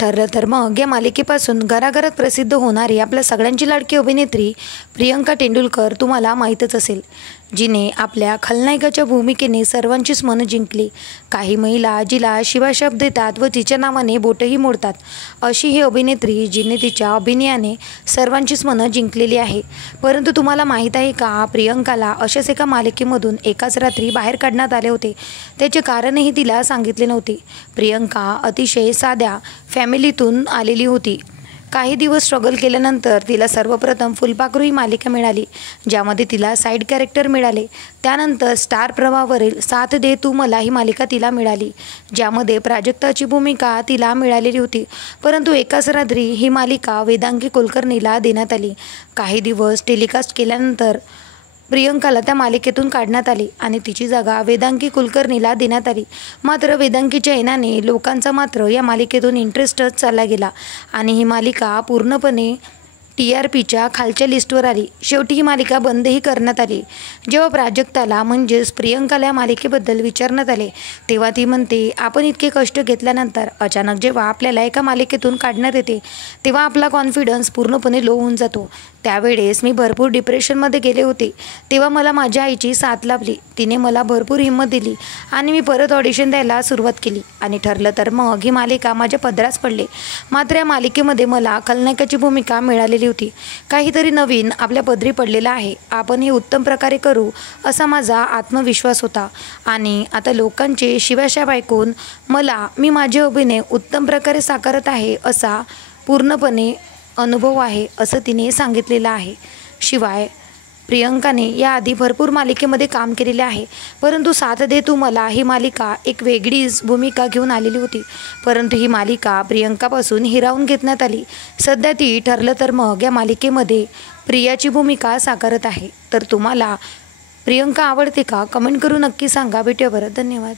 ठरलं तर मग या मालिकेपासून घराघरात प्रसिद्ध होणारी आपल्या सगळ्यांची लाडकी अभिनेत्री प्रियंका तेंडुलकर तुम्हाला माहीतच असेल, जिने आपल्या खलनायकाच्या भूमिकेने सर्वांचीच मनं जिंकली। काही महिला जिला शिवाशाप देतात व तिच्या नावाने बोटही मोडतात, अशी ही अभिनेत्री जिने तिच्या अभिनयाने सर्वांचीच मनं जिंकलेली आहे। परंतु तुम्हाला माहीत आहे का, प्रियंकाला अशाच एका मालिकेमधून एकाच रात्री बाहेर काढण्यात आले होते। त्याचे कारणही तिला सांगितले नव्हते। प्रियंका अतिशय साध्या फॅमिलीतून आलेली होती। काही दिवस स्ट्रगल केल्यानंतर तिला सर्वप्रथम फुलपाखरू ही मालिका मिळाली, ज्यामध्ये तिला साईड कॅरेक्टर मिळाले। त्यानंतर स्टार प्रवाहावरील साथ दे तू मला ही मालिका तिला मिळाली, ज्यामध्ये प्राजक्ताची भूमिका तिला मिळालेली होती। परंतु एकाच रात्री ही मालिका वेदांगी कुलकर्णीला देण्यात आली। काही दिवस टेलिकास्ट केल्यानंतर प्रियंकाला त्या मालिकेतून काढण्यात आले आणि तिची जागा वेदांगी कुलकर्णीला देण्यात आली। मात्र वेदांगीच्या येण्याने लोकांचा मात्र या मालिकेतून इंटरेस्टच चालला गेला आणि ही मालिका पूर्णपणे TRPच्या खालच्या लिस्टवर आली। शेवटी ही मालिका बंदही करण्यात आली। जेव्हा प्राजक्ताला म्हणजेच प्रियंकाला या मालिकेबद्दल विचारण्यात आले, तेव्हा ती म्हणते, आपण इतके कष्ट घेतल्यानंतर अचानक जेव्हा आपल्याला एका मालिकेतून काढण्यात येते, तेव्हा आपला कॉन्फिडन्स पूर्णपणे लो होऊन जातो। त्यावेळेस मी भरपूर डिप्रेशनमध्ये गेले होते। तेव्हा मला माझ्या आईची साथ लाभली, तिने मला भरपूर हिंमत दिली आणि मी परत ऑडिशन द्यायला सुरुवात केली आणि ठरलं तर मग ही मालिका माझ्या पदरास पडली। मात्र या मालिकेमध्ये मला खलनायकाची भूमिका मिळालेली होती। काहीतरी नवीन आपल्या पदरी पडलेला आहे, आपण हे उत्तम प्रकारे करू असा माझा आत्मविश्वास होता आणि आता लोकांचे शिव्याशाप ऐकून मी माझे अभिनय उत्तम प्रकारे साकारत आहे असा पूर्णपणे अनुभव आहे, असं तिने सांगितलेलं आहे। शिवाय प्रियंकाने याआधी भरपूर मालिकेमध्ये काम केलेले आहे, परंतु साथ दे तू मला ही मालिका एक वेगळीच भूमिका घेऊन आलेली होती। परंतु ही मालिका प्रियंकापासून हिरावून घेण्यात आली। सध्या ती ठरलं तर मग या मालिकेमध्ये प्रियाची भूमिका साकारत आहे। तर तुम्हाला प्रियंका आवडते का? कमेंट करून नक्की सांगा। भेटूया परत, धन्यवाद।